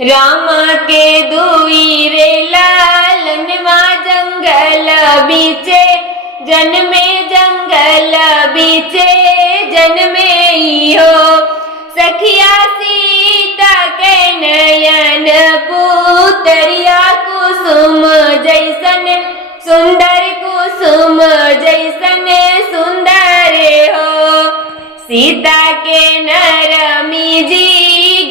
राम के दुई रे लालनवा जंगल बीचे जन्मे जंगल बीचे जन्मे हो। सखिया सीता के नयन पुतरिया कुसुम जैसन सुंदर कुसुम जैसन सुंदर हो। सीता के नरमी जी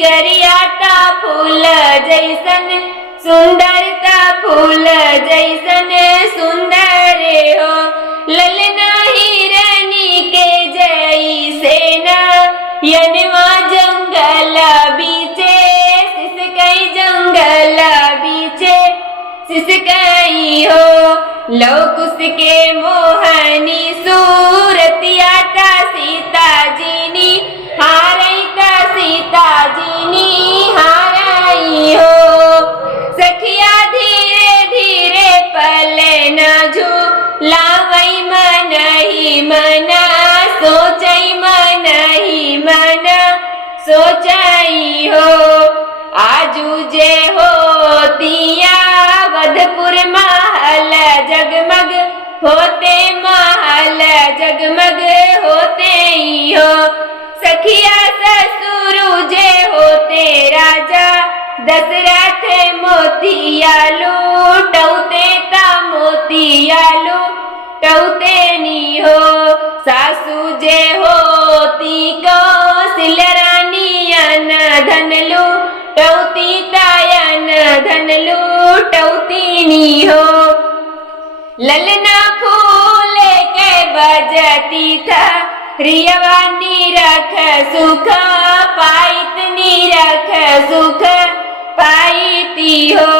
गरियाता फूल जैसन सुंदरता फूल जैसन सुंदर हो। ललना हिरनी के जैसे नयनवा जंगल बीचे सिसकई जंगल बीचे सिसकई हो। लौकुश के मोहनी सूरतिया ता सीता जीनी हारई ता सीता जीनी हारई हो। सखिया धीरे धीरे पलन झूलावई मन ही मन सोचई मन ही मन सोचई हो। आजू जे होतिया वधपुर महल जगमग होते महल जगमग होते ही हो। सखिया ससुर जे होते राजा दशरथ मोतियालू टौते ता मोतियालू टौते नी हो। सासू जे होती कौशल्या रानी अन धन लूटौती तायन धन लूटौती नी हो। ललना फूल के बजती था रियवा निरख सुख पाइत निरख सुख पाईती हो।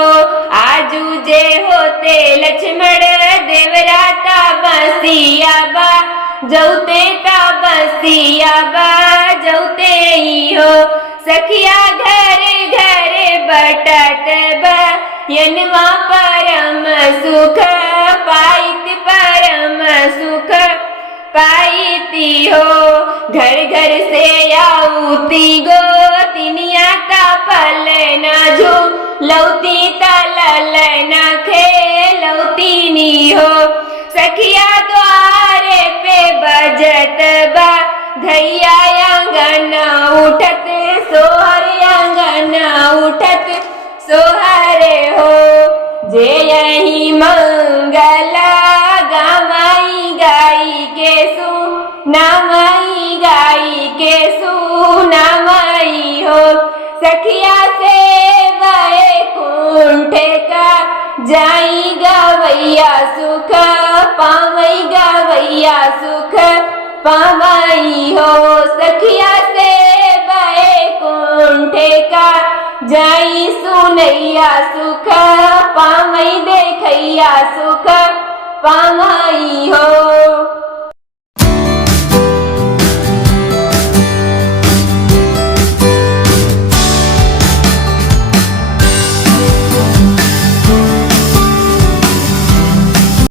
आजू जे होते लक्ष्मण देवराता बसिया बा जौते ता बसिया बा जौते ही हो। सखिया घर घर बटत बयनवा परम सुख पाइत परम सुख पाईती हो। घर घर से आऊती गोतिनिया ता पलना झूलौती ता ललना खेलौती नी हो। सखिया द्वारे पे बजत बा धैया आंगन उठत सोहर आंगन उठत सोहर हो। जे यही मंगला गावाई गाई के सुनावाई गाई के सुनावाई हो। सखिया से वैकुंठ का जाई गवैया सुख पावई गवैया सुख पावई हो। सखिया से वैकुंठ का जाई सुनैया सुख पावई देखैया सुख पावई हो।